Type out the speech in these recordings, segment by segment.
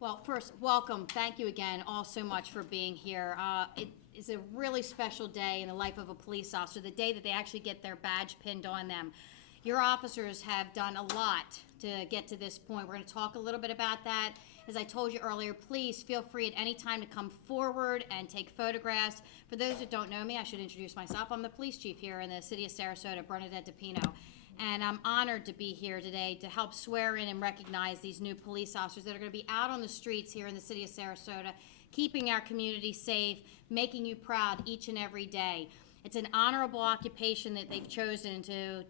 Well, first, welcome. Thank you again all so much for being here. It is a really special day in the life of a police officer, the day that they actually get their badge pinned on them. Your officers have done a lot to get to this point. We're going to talk a little bit about that. As I told you earlier, please feel free at any time to come forward and take photographs. For those that don't know me, I should introduce myself. I'm the police chief here in the city of Sarasota, Bernadette DiPino. And I'm honored to be here today to help swear in and recognize these new police officers that are going to be out on the streets here in the city of Sarasota, keeping our community safe, making you proud each and every day. It's an honorable occupation that they've chosen to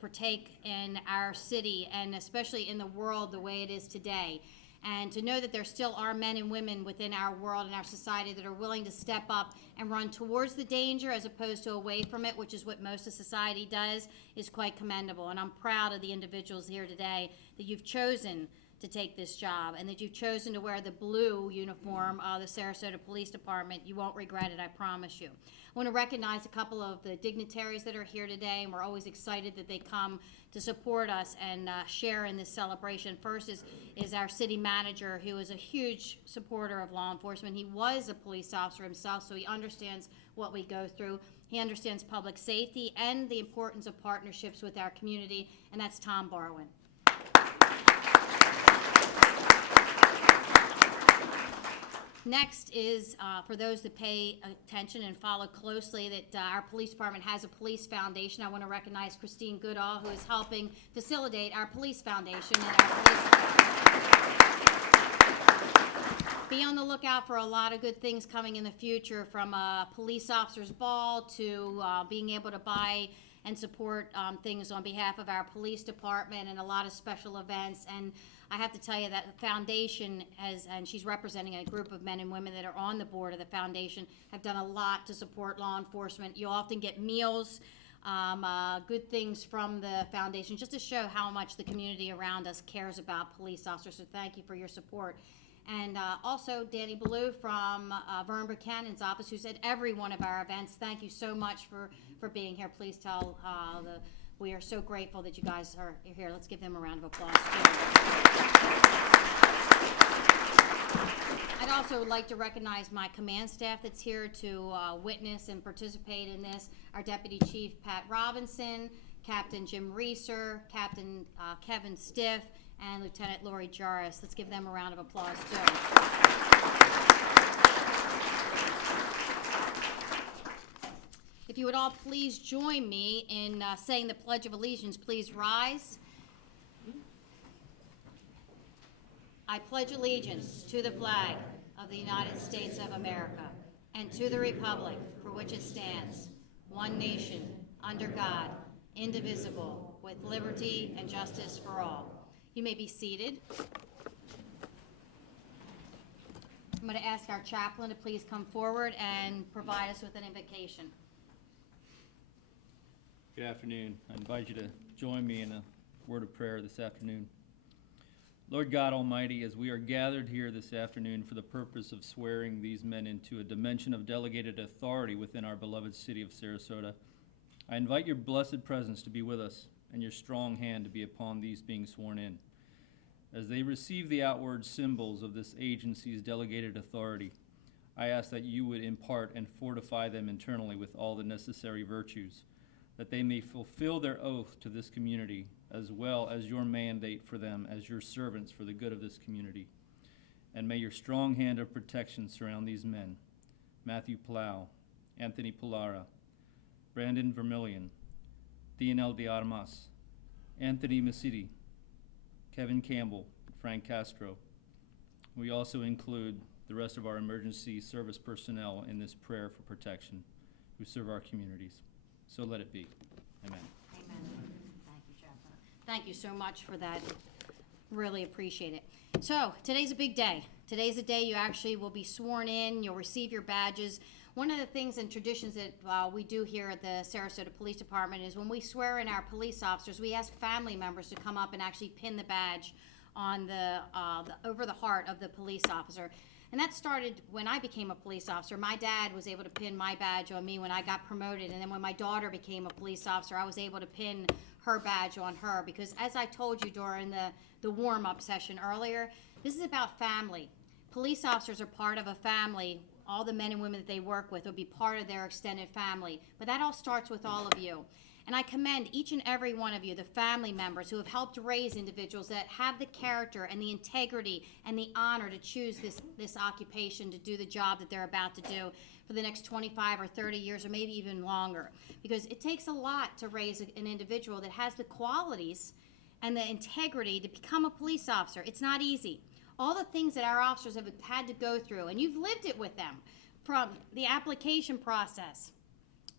partake in our city and especially in the world the way it is today. And to know that there still are men and women within our world and our society that are willing to step up and run towards the danger as opposed to away from it, which is what most of society does, is quite commendable. And I'm proud of the individuals here today that you've chosen to take this job and that you've chosen to wear the blue uniform of the Sarasota Police Department. You won't regret it, I promise you. I want to recognize a couple of the dignitaries that are here today, and we're always excited that they come to support us and share in this celebration. First is our city manager, who is a huge supporter of law enforcement. He was a police officer himself, so he understands what we go through. He understands public safety and the importance of partnerships with our community, and that's Tom Barwin. Next is, for those that pay attention and follow closely, that our police department has a police foundation. I want to recognize Christine Goodall, who is helping facilitate our police foundation and our police department. Be on the lookout for a lot of good things coming in the future, from a police officer's ball to being able to buy and support things on behalf of our police department and a lot of special events. And I have to tell you that the foundation has, and she's representing a group of men and women that are on the board of the foundation, have done a lot to support law enforcement. You often get meals, good things from the foundation, just to show how much the community around us cares about police officers. So thank you for your support. And also Danny Ballou from Vern Buchanan's office, who's at every one of our events. Thank you so much for being here. Please tell we are so grateful that you guys are here. Let's give them a round of applause, too. I'd also like to recognize my command staff that's here to witness and participate in this. Our Deputy Chief, Pat Robinson, Captain Jim Reeser, Captain Kevin Stiff, and Lieutenant Lori Jarris. Let's give them a round of applause, too. If you would all please join me in saying the Pledge of Allegiance, please rise. I pledge allegiance to the flag of the United States of America and to the republic for which it stands, one nation, under God, indivisible, with liberty and justice for all. You may be seated. I'm going to ask our chaplain to please come forward and provide us with an invocation. Good afternoon. I invite you to join me in a word of prayer this afternoon. Lord God Almighty, as we are gathered here this afternoon for the purpose of swearing these men into a dimension of delegated authority within our beloved city of Sarasota, I invite your blessed presence to be with us and your strong hand to be upon these being sworn in. As they receive the outward symbols of this agency's delegated authority, I ask that you would impart and fortify them internally with all the necessary virtues, that they may fulfill their oath to this community, as well as your mandate for them as your servants for the good of this community. And may your strong hand of protection surround these men: Matthew Plow, Anthony Pilara, Brandon Vermillion, Dionel de Armas, Anthony Masidi, Kevin Campbell, Frank Castro. We also include the rest of our emergency service personnel in this prayer for protection who serve our communities. So let it be. Amen. Amen. Thank you, Chaplain. Thank you so much for that. Really appreciate it. So today's a big day. Today's a day you actually will be sworn in. You'll receive your badges. One of the things and traditions that we do here at the Sarasota Police Department is when we swear in our police officers, we ask family members to come up and actually pin the badge on over the heart of the police officer. And that started when I became a police officer. My dad was able to pin my badge on me when I got promoted, and then when my daughter became a police officer, I was able to pin her badge on her, because as I told you during the warm-up session earlier, this is about family. Police officers are part of a family. All the men and women that they work with will be part of their extended family. But that all starts with all of you. And I commend each and every one of you, the family members who have helped raise individuals that have the character and the integrity and the honor to choose this occupation, to do the job that they're about to do for the next 25 or 30 years or maybe even longer. Because it takes a lot to raise an individual that has the qualities and the integrity to become a police officer. It's not easy. All the things that our officers have had to go through, and you've lived it with them, from the application process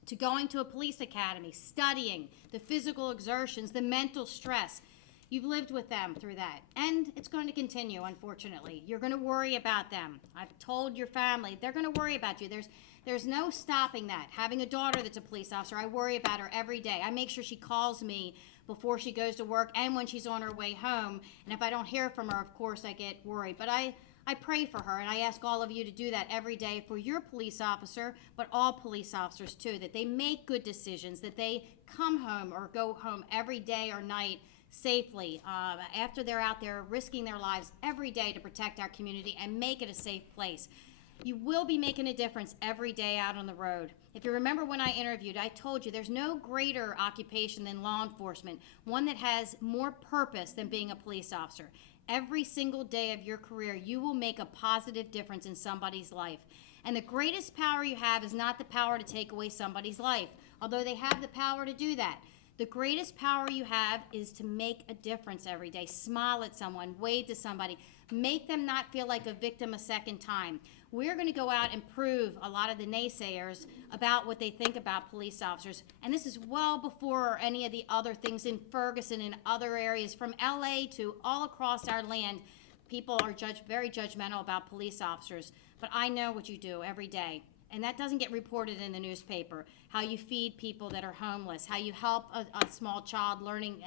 to going to a police academy, studying, the physical exertions, the mental stress. You've lived with them through that. And it's going to continue, unfortunately. You're going to worry about them. I've told your family, they're going to worry about you. There's no stopping that. Having a daughter that's a police officer, I worry about her every day. I make sure she calls me before she goes to work and when she's on her way home. And if I don't hear from her, of course, I get worried. But I pray for her, and I ask all of you to do that every day for your police officer, but all police officers too, that they make good decisions, that they come home or go home every day or night safely after they're out there risking their lives every day to protect our community and make it a safe place. You will be making a difference every day out on the road. If you remember when I interviewed, I told you there's no greater occupation than law enforcement, one that has more purpose than being a police officer. Every single day of your career, you will make a positive difference in somebody's life. And the greatest power you have is not the power to take away somebody's life, although they have the power to do that. The greatest power you have is to make a difference every day. Smile at someone, wave to somebody, make them not feel like a victim a second time. We're going to go out and prove a lot of the naysayers about what they think about police officers. And this is well before any of the other things in Ferguson and other areas, from LA to all across our land. People are very judgmental about police officers. But I know what you do every day. And that doesn't get reported in the newspaper. How you feed people that are homeless, how you help a small child learning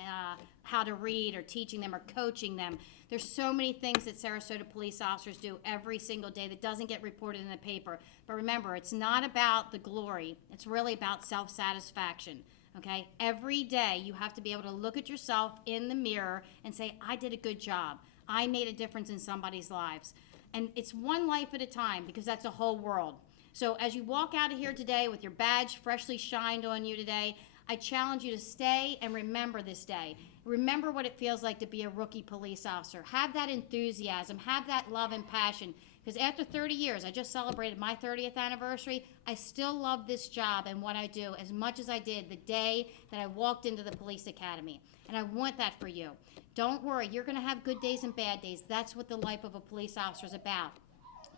how to read, or teaching them or coaching them. There's so many things that Sarasota police officers do every single day that doesn't get reported in the paper. But remember, it's not about the glory. It's really about self-satisfaction, okay? Every day you have to be able to look at yourself in the mirror and say, I did a good job. I made a difference in somebody's lives. And it's one life at a time, because that's a whole world. So as you walk out of here today with your badge freshly shined on you today, I challenge you to stay and remember this day. Remember what it feels like to be a rookie police officer. Have that enthusiasm, have that love and passion. Because after 30 years, I just celebrated my 30th anniversary, I still love this job and what I do as much as I did the day that I walked into the police academy. And I want that for you. Don't worry, you're going to have good days and bad days. That's what the life of a police officer is about.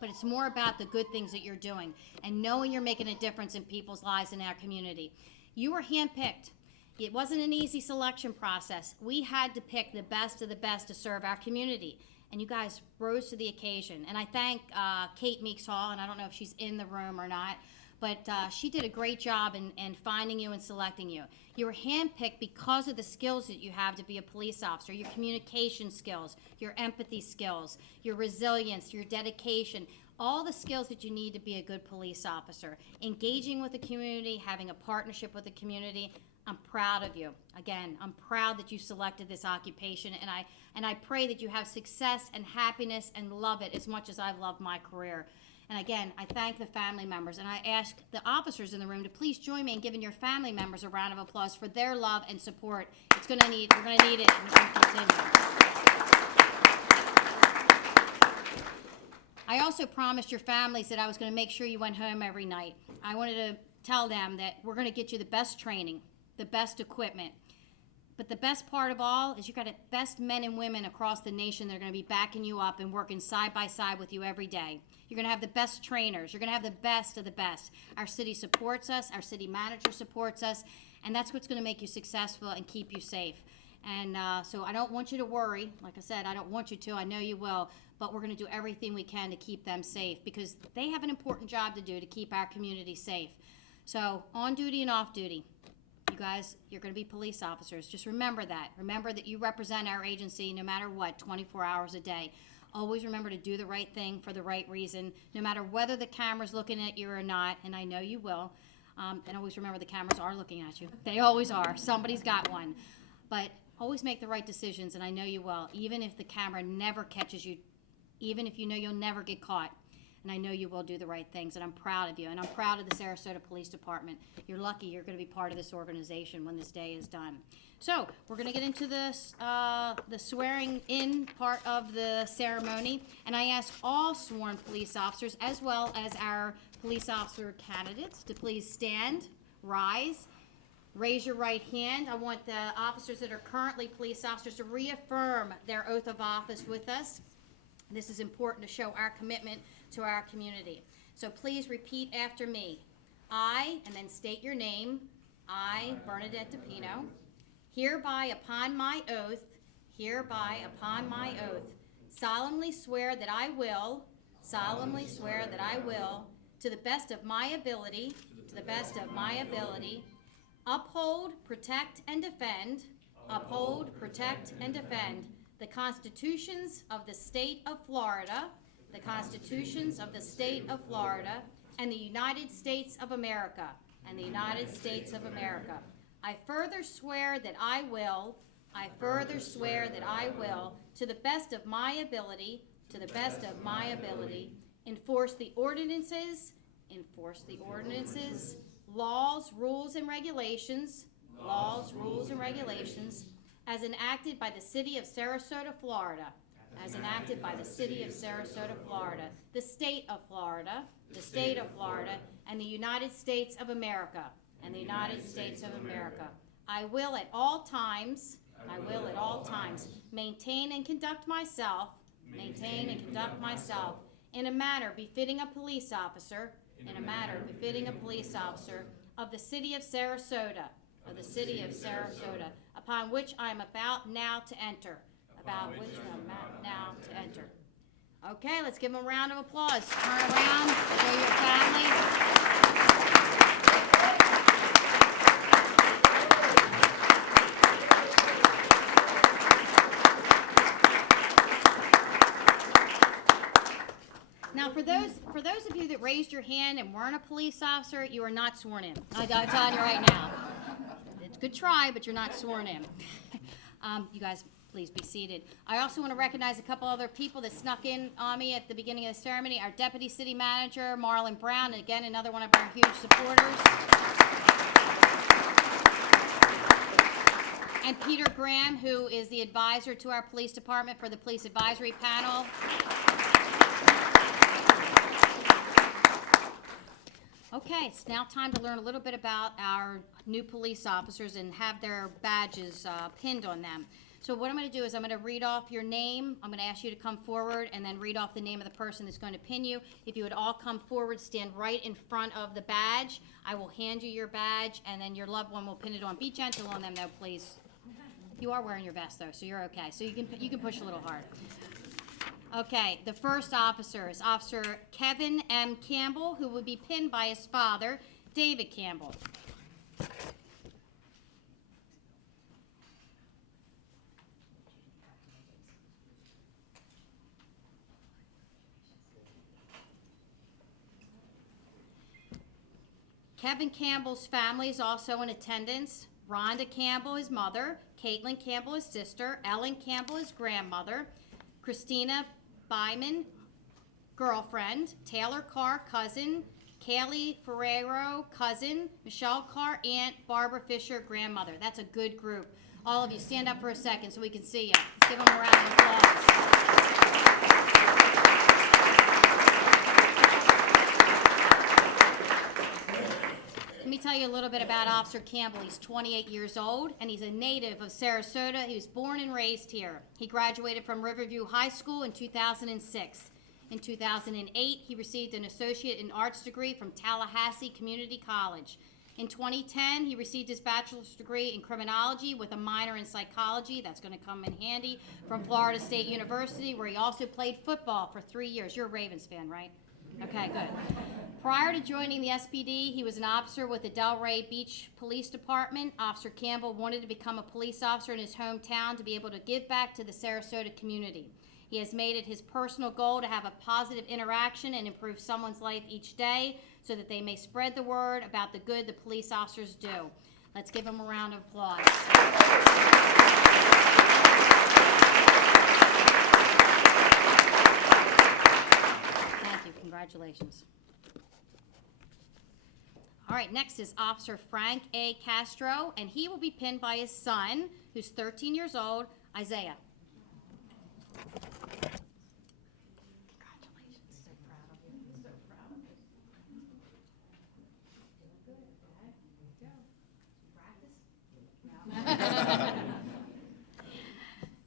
But it's more about the good things that you're doing and knowing you're making a difference in people's lives in our community. You were handpicked. It wasn't an easy selection process. We had to pick the best of the best to serve our community. And you guys rose to the occasion. And I thank Kate Meeks Hall, and I don't know if she's in the room or not, but she did a great job in finding you and selecting you. You were handpicked because of the skills that you have to be a police officer, your communication skills, your empathy skills, your resilience, your dedication, all the skills that you need to be a good police officer. Engaging with the community, having a partnership with the community. I'm proud of you. Again, I'm proud that you selected this occupation, and I pray that you have success and happiness and love it as much as I've loved my career. And again, I thank the family members, and I ask the officers in the room to please join me in giving your family members a round of applause for their love and support. We're gonna need it, and we're gonna continue. I also promised your families that I was gonna make sure you went home every night. I wanted to tell them that we're gonna get you the best training, the best equipment. But the best part of all is you've got the best men and women across the nation that are going to be backing you up and working side by side with you every day. You're going to have the best trainers. You're going to have the best of the best. Our city supports us. Our city manager supports us. And that's what's going to make you successful and keep you safe. And so I don't want you to worry. Like I said, I don't want you to. I know you will. But we're going to do everything we can to keep them safe, because they have an important job to do to keep our community safe. So on duty and off duty. You guys, you're going to be police officers. Just remember that. Remember that you represent our agency no matter what, 24 hours a day. Always remember to do the right thing for the right reason, no matter whether the camera's looking at you or not, and I know you will. And always remember the cameras are looking at you. They always are. Somebody's got one. But always make the right decisions, and I know you will, even if the camera never catches you, even if you know you'll never get caught. And I know you will do the right things, and I'm proud of you, and I'm proud of the Sarasota Police Department. You're lucky you're going to be part of this organization when this day is done. So, we're going to get into this, the swearing-in part of the ceremony, and I ask all sworn police officers, as well as our police officer candidates, to please stand, rise, raise your right hand. I want the officers that are currently police officers to reaffirm their oath of office with us. This is important to show our commitment to our community. So please repeat after me. I, and then state your name, I, Bernadette DiPino, hereby upon my oath, solemnly swear that I will, to the best of my ability, uphold, protect, and defend, the constitutions of the state of Florida, and the United States of America, I further swear that I will, to the best of my ability, enforce the ordinances, laws, rules, and regulations, as enacted by the city of Sarasota, Florida, the state of Florida, and the United States of America, I will at all times, maintain and conduct myself, in a manner befitting a police officer, of the city of Sarasota, upon which I am about now to enter. Okay, let's give them a round of applause. Turn around, show your family. Now, for those of you that raised your hand and weren't a police officer, you are not sworn in. I'm telling you right now. It's a good try, but you're not sworn in. You guys, please be seated. I also want to recognize a couple other people that snuck in on me at the beginning of the ceremony. Our Deputy City Manager, Marlon Brown, and again, another one of our huge supporters. And Peter Graham, who is the advisor to our police department for the police advisory panel. Okay, it's now time to learn a little bit about our new police officers and have their badges pinned on them. So what I'm going to do is I'm going to read off your name. I'm going to ask you to come forward and then read off the name of the person that's going to pin you. If you would all come forward, stand right in front of the badge. I will hand you your badge, and then your loved one will pin it on. Be gentle on them, though, please. You are wearing your vest, though, so you're okay. So you can push a little hard. Okay, the first officer is Officer Kevin M. Campbell, who will be pinned by his father, David Campbell. Kevin Campbell's family is also in attendance. Rhonda Campbell, his mother, Caitlin Campbell, his sister, Ellen Campbell, his grandmother, Christina Byman, girlfriend, Taylor Carr, cousin, Kaylee Ferrero, cousin, Michelle Carr, aunt, Barbara Fisher, grandmother. That's a good group. All of you, stand up for a second so we can see you. Let's give them a round of applause. Let me tell you a little bit about Officer Campbell. He's 28 years old, and he's a native of Sarasota. He was born and raised here. He graduated from Riverview High School in 2006. In 2008, he received an Associate in Arts degree from Tallahassee Community College. In 2010, he received his bachelor's degree in criminology with a minor in psychology. That's going to come in handy, from Florida State University, where he also played football for 3 years. You're a Ravens fan, right? Okay, good. Prior to joining the SPD, he was an officer with the Delray Beach Police Department. Officer Campbell wanted to become a police officer in his hometown to be able to give back to the Sarasota community. He has made it his personal goal to have a positive interaction and improve someone's life each day so that they may spread the word about the good the police officers do. Let's give him a round of applause. Thank you. Congratulations. All right, next is Officer Frank A. Castro, and he will be pinned by his son, who's 13 years old, Isaiah. Congratulations. So proud of you. So proud of you. Practice?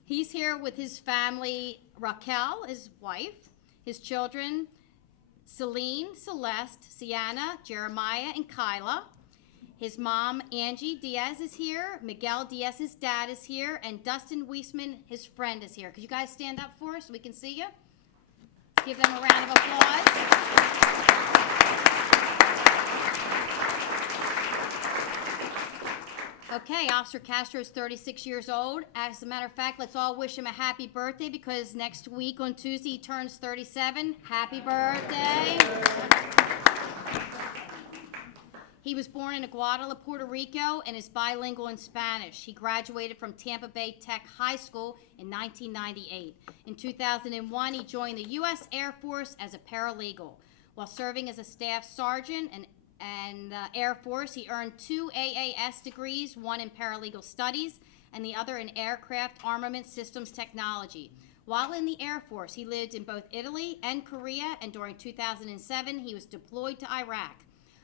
He's here with his family, Raquel, his wife, his children, Celine, Celeste, Sienna, Jeremiah, and Kyla. His mom, Angie Diaz, is here. Miguel Diaz's dad is here. And Dustin Weisman, his friend, is here. Could you guys stand up for us so we can see you? Let's give them a round of applause. Okay, Officer Castro is 36 years old. As a matter of fact, let's all wish him a happy birthday because next week on Tuesday he turns 37. Happy birthday. He was born in Aguadilla, Puerto Rico, and is bilingual in Spanish. He graduated from Tampa Bay Tech High School in 1998. In 2001, he joined the U.S. Air Force as a paralegal. While serving as a staff sergeant and the Air Force, he earned 2 AAS degrees, one in Paralegal Studies and the other in Aircraft Armament Systems Technology. While in the Air Force, he lived in both Italy and Korea, and during 2007, he was deployed to Iraq.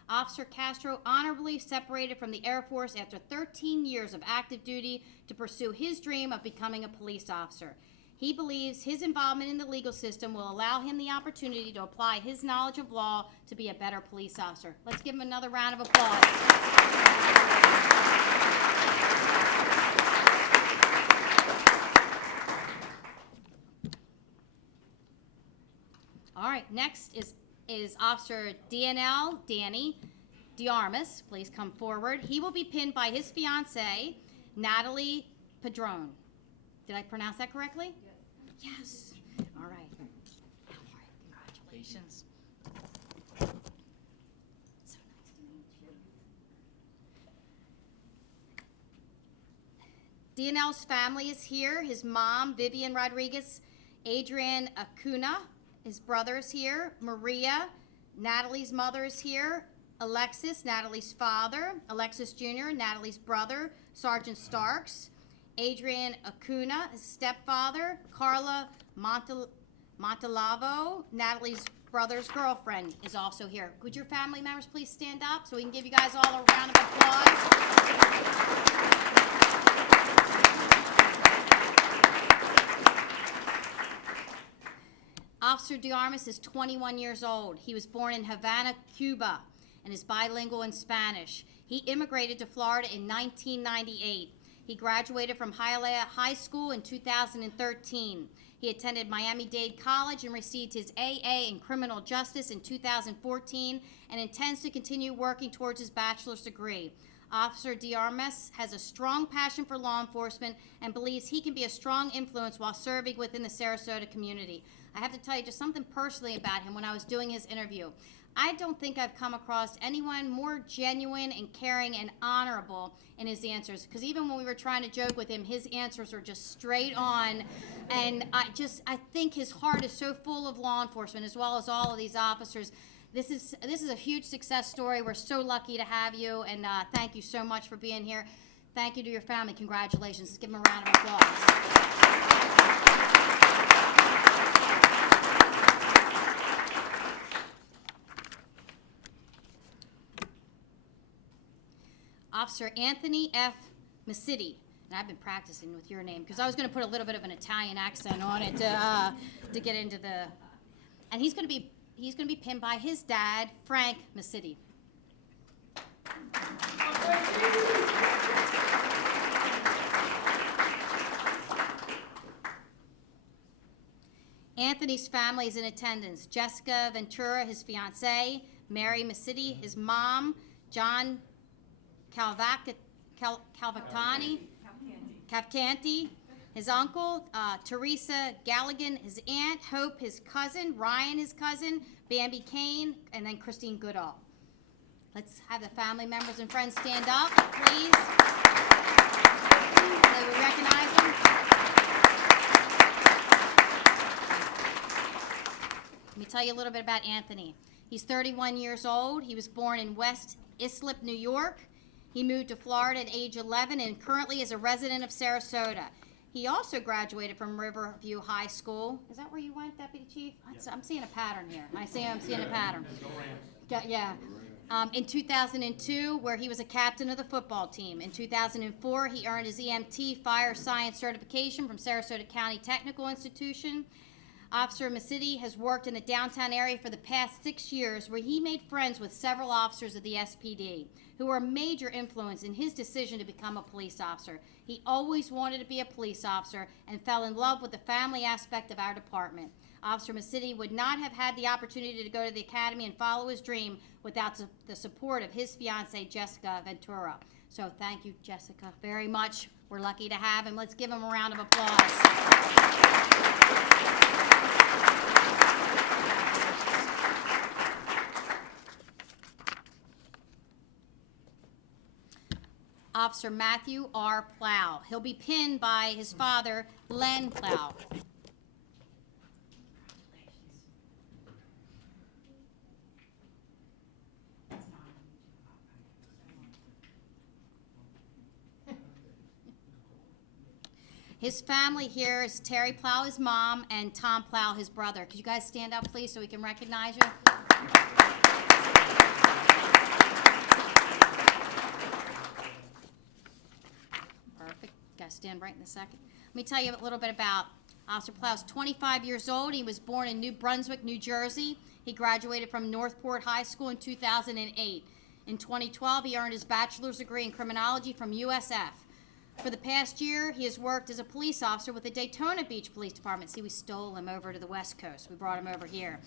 Officer Castro honorably separated from the Air Force after 13 years of active duty to pursue his dream of becoming a police officer. He believes his involvement in the legal system will allow him the opportunity to apply his knowledge of law to be a better police officer. Let's give him another round of applause. All right, next is Officer Danny DiArmas. Please come forward. He will be pinned by his fiancée, Natalie Padron. Did I pronounce that correctly? Yes. All right. Congratulations. So nice to meet you. DNL's family is here. His mom, Vivian Rodriguez, Adrian Acuna. His brother is here. Maria, Natalie's mother, is here. Alexis, Natalie's father. Alexis Jr., Natalie's brother. Sergeant Starks. Adrian Acuna, his stepfather. Carla Montalavo, Natalie's brother's girlfriend, is also here. Could your family members please stand up so we can give you guys all a round of applause? Officer DiArmas is 21 years old. He was born in Havana, Cuba, and is bilingual in Spanish. He immigrated to Florida in 1998. He graduated from Hialeah High School in 2013. He attended Miami-Dade College and received his AA in criminal justice in 2014 and intends to continue working towards his bachelor's degree. Officer DiArmas has a strong passion for law enforcement and believes he can be a strong influence while serving within the Sarasota community. I have to tell you just something personally about him when I was doing his interview. I don't think I've come across anyone more genuine and caring and honorable in his answers, because even when we were trying to joke with him, his answers are just straight on, and I think his heart is so full of law enforcement as well as all of these officers. This is a huge success story. We're so lucky to have you, and thank you so much for being here. Thank you to your family. Congratulations. Let's give them a round of applause. Officer Anthony F. Masidi, and I've been practicing with your name because I was going to put a little bit of an Italian accent on it to get into the, and he's going to be pinned by his dad, Frank Masidi. Anthony's family is in attendance. Jessica Ventura, his fiancée, Mary Masidi, his mom, John Cavalcanti, his uncle, Teresa Galligan, his aunt, Hope, his cousin, Ryan, his cousin, Bambi Kane, and then Christine Goodall. Let's have the family members and friends stand up, please. They will recognize them. Let me tell you a little bit about Anthony. He's 31 years old. He was born in West Islip, New York. He moved to Florida at age 11 and currently is a resident of Sarasota. He also graduated from Riverview High School. Is that where you went, Deputy Chief? I'm seeing a pattern here. I'm seeing a pattern. Yeah. In 2002, where he was a captain of the football team. In 2004, he earned his EMT fire science certification from Sarasota County Technical Institution. Officer Masidi has worked in the downtown area for the past 6 years, where he made friends with several officers of the SPD, who were a major influence in his decision to become a police officer. He always wanted to be a police officer and fell in love with the family aspect of our department. Officer Masidi would not have had the opportunity to go to the academy and follow his dream without the support of his fiancée, Jessica Ventura. So thank you, Jessica, very much. We're lucky to have him. Let's give him a round of applause. Officer Matthew R. Plow. He'll be pinned by his father, Len Plow. His family here is Terry Plow, his mom, and Tom Plow, his brother. Could you guys stand up, please, so we can recognize you? Perfect. Guys, stand right in a second. Let me tell you a little bit about Officer Plow's 25 years old. He was born in New Brunswick, New Jersey. He graduated from Northport High School in 2008. In 2012, he earned his bachelor's degree in criminology from USF. For the past year, he has worked as a police officer with the Daytona Beach Police Department. See, we stole him over to the West Coast. We brought him over here.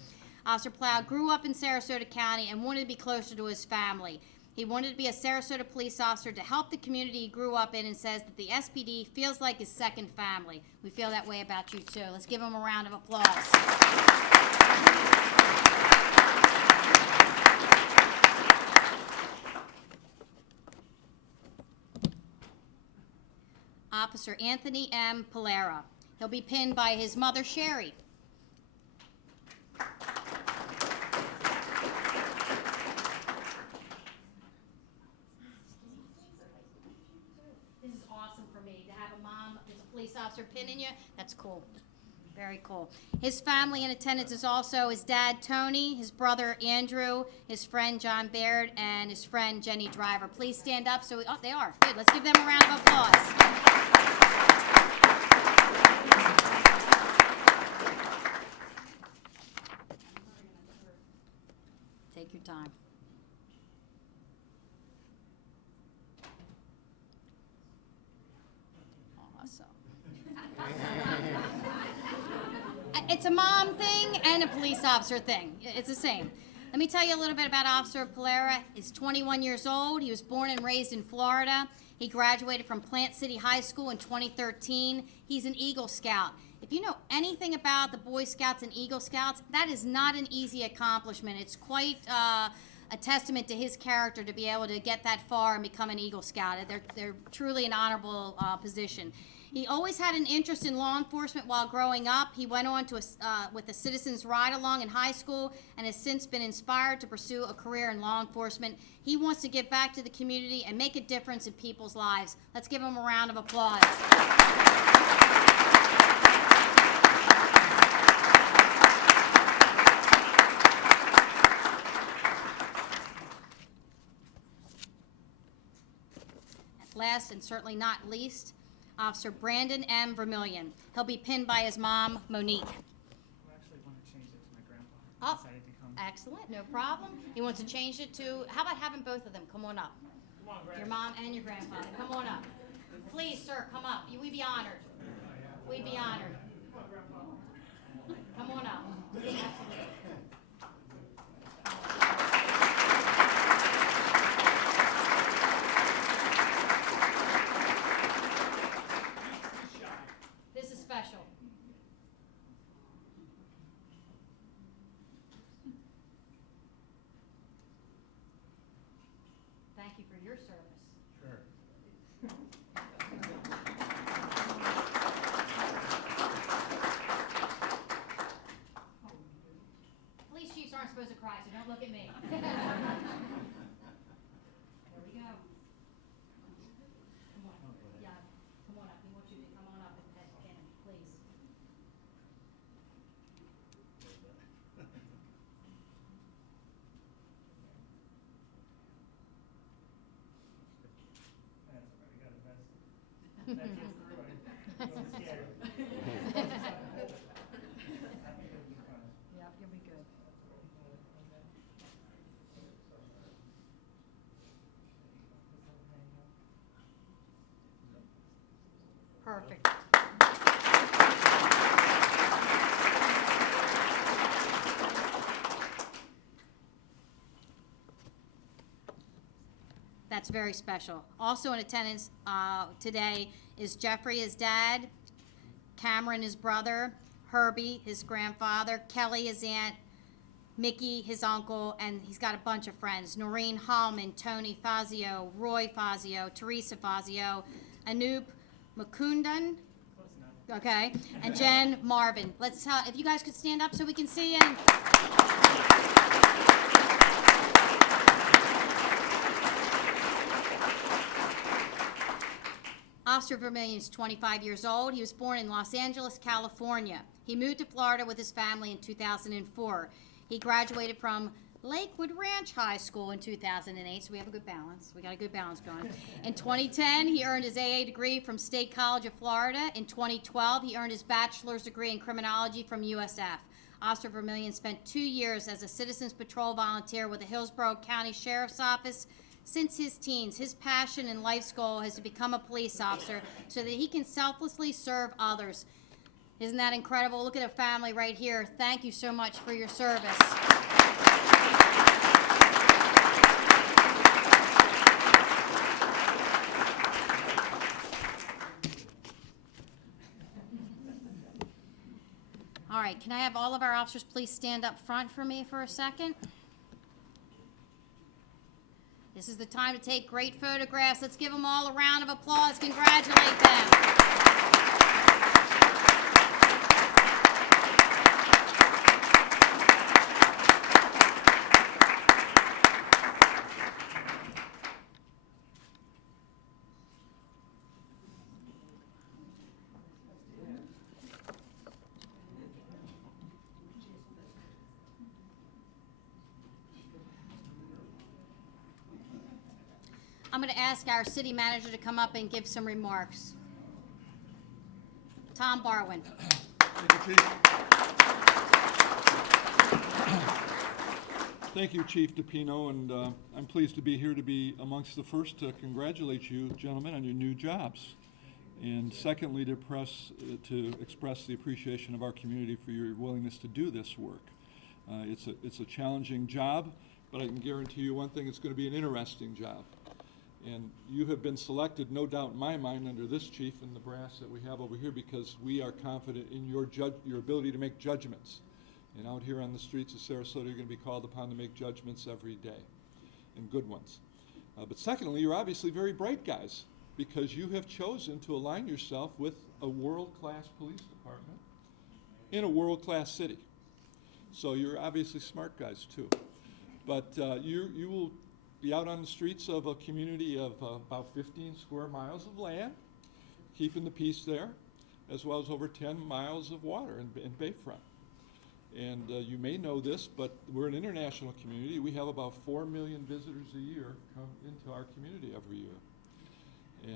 Officer Plow grew up in Sarasota County and wanted to be closer to his family. He wanted to be a Sarasota police officer to help the community he grew up in, and says that the SPD feels like his second family. We feel that way about you, too. Let's give him a round of applause. Officer Anthony M. Palera. He'll be pinned by his mother, Sherry. This is awesome for me to have a mom as a police officer pinning you. That's cool. Very cool. His family in attendance is also his dad, Tony, his brother, Andrew, his friend, John Baird, and his friend, Jenny Driver. Please stand up. Oh, they are. Good. Let's give them a round of applause. Take your time. Awesome. It's a mom thing and a police officer thing. It's the same. Let me tell you a little bit about Officer Palera. He's 21 years old. He was born and raised in Florida. He graduated from Plant City High School in 2013. He's an Eagle Scout. If you know anything about the Boy Scouts and Eagle Scouts, that is not an easy accomplishment. It's quite a testament to his character to be able to get that far and become an Eagle Scout. They're truly an honorable position. He always had an interest in law enforcement while growing up. He went on to with a Citizens Ride-Along in high school and has since been inspired to pursue a career in law enforcement. He wants to give back to the community and make a difference in people's lives. Let's give him a round of applause. Last and certainly not least, Officer Brandon M. Vermillion. He'll be pinned by his mom, Monique. I actually want to change it to my grandpa. Oh, Decided to come. excellent, no problem. He wants to change it to, how about having both of them come on up? Come on, Grandpa. Your mom and your grandfather, come on up. Please, sir, come up. We'd be honored. We'd be honored. Come on up. Absolutely. This is special. for your service. Sure. Police chiefs aren't supposed to cry, so don't look at me. There we go. Come on. Yeah, come on up. He wants you to come on up and pet him, please. That's all right, we got a vest. That gets through it. I'm scared. I think it'll be fine. Yep, you'll be good. Perfect. That's very special. Also in attendance today is Jeffrey, his dad, Cameron, his brother, Herbie, his grandfather, Kelly, his aunt, Mickey, his uncle, and he's got a bunch of friends. Noreen Hallman, Tony Fazio, Roy Fazio, Teresa Fazio, Anoop Mukundan, Close enough. okay, and Jen Marvin. Let's, if you guys could stand up so we can see you. Officer Vermillion is 25 years old. He was born in Los Angeles, California. He moved to Florida with his family in 2004. He graduated from Lakewood Ranch High School in 2008, so we have a good balance. We got a good balance going. In 2010, he earned his AA degree from State College of Florida. In 2012, he earned his bachelor's degree in criminology from USF. Officer Vermillion spent 2 years as a Citizens Patrol volunteer with the Hillsborough County Sheriff's Office. Since his teens, his passion and life's goal is to become a police officer so that he can selflessly serve others. Isn't that incredible? Look at a family right here. Thank you so much for your service. All right, can I have all of our officers please stand up front for me for a second? This is the time to take great photographs. Let's give them all a round of applause. Congratulate them. I'm going to ask our city manager to come up and give some remarks. Tom Barwin. Thank you, Chief DiPino, and I'm pleased to be here to be amongst the first to congratulate you, gentlemen, on your new jobs. And secondly, to express the appreciation of our community for your willingness to do this work. It's a challenging job, but I can guarantee you one thing, it's going to be an interesting job. And you have been selected, no doubt in my mind, under this chief and the brass that we have over here because we are confident in your ability to make judgments. And out here on the streets of Sarasota, you're going to be called upon to make judgments every day, and good ones. But secondly, you're obviously very bright guys because you have chosen to align yourself with a world-class police department in a world-class city. So you're obviously smart guys too. But you will be out on the streets of a community of about 15 square miles of land, keeping the peace there, as well as over 10 miles of water in bayfront. And you may know this, but we're an international community. We have about 4 million visitors a year come into our community every year.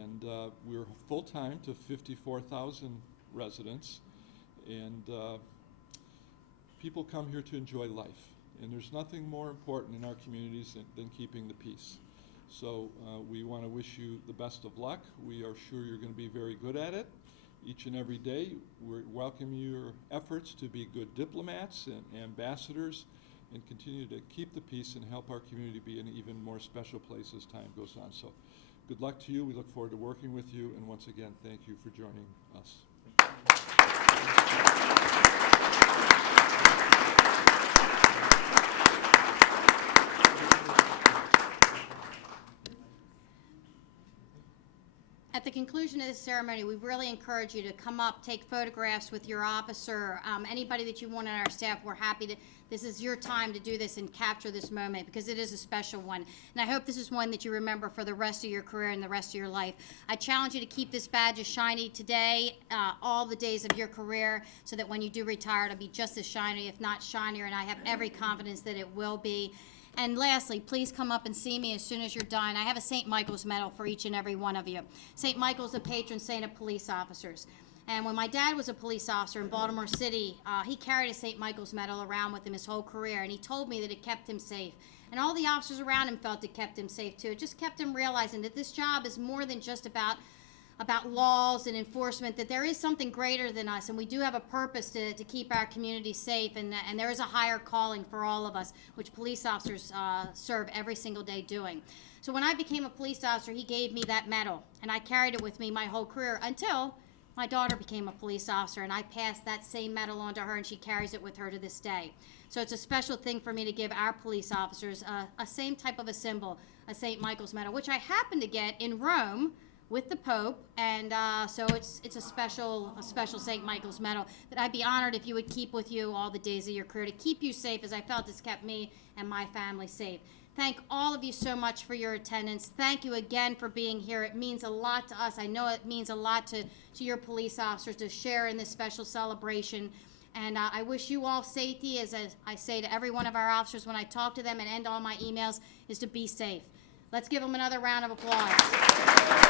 And we're full-time to 54,000 residents. And people come here to enjoy life. And there's nothing more important in our communities than keeping the peace. So we want to wish you the best of luck. We are sure you're going to be very good at it. Each and every day, we welcome your efforts to be good diplomats and ambassadors and continue to keep the peace and help our community be an even more special place as time goes on. So good luck to you. We look forward to working with you. And once again, thank you for joining us. of this ceremony, we really encourage you to come up, take photographs with your officer, anybody that you want on our staff. We're happy to, this is your time to do this and capture this moment, because it is a special one. And I hope this is one that you remember for the rest of your career and the rest of your life. I challenge you to keep this badge as shiny today, all the days of your career, so that when you do retire, it'll be just as shiny, if not shinier, and I have every confidence that it will be. And lastly, please come up and see me as soon as you're done. I have a St. Michael's medal for each and every one of you. St. Michael's the patron saint of police officers. And when my dad was a police officer in Baltimore City, he carried a St. Michael's medal around with him his whole career, and he told me that it kept him safe. And all the officers around him felt it kept him safe too. It just kept him realizing that this job is more than just about laws and enforcement, that there is something greater than us, and we do have a purpose to keep our community safe, and there is a higher calling for all of us, which police officers serve every single day doing. So when I became a police officer, he gave me that medal, and I carried it with me my whole career until my daughter became a police officer, and I passed that same medal on to her, and she carries it with her to this day. So it's a special thing for me to give our police officers a same type of a symbol, a St. Michael's medal, which I happened to get in Rome with the Pope, and so it's a special St. Michael's medal that I'd be honored if you would keep with you all the days of your career to keep you safe, as I felt it's kept me and my family safe. Thank all of you so much for your attendance. Thank you again for being here. It means a lot to us. I know it means a lot to your police officers to share in this special celebration. And I wish you all safety, as I say to every one of our officers when I talk to them and end all my emails, is to be safe. Let's give them another round of applause.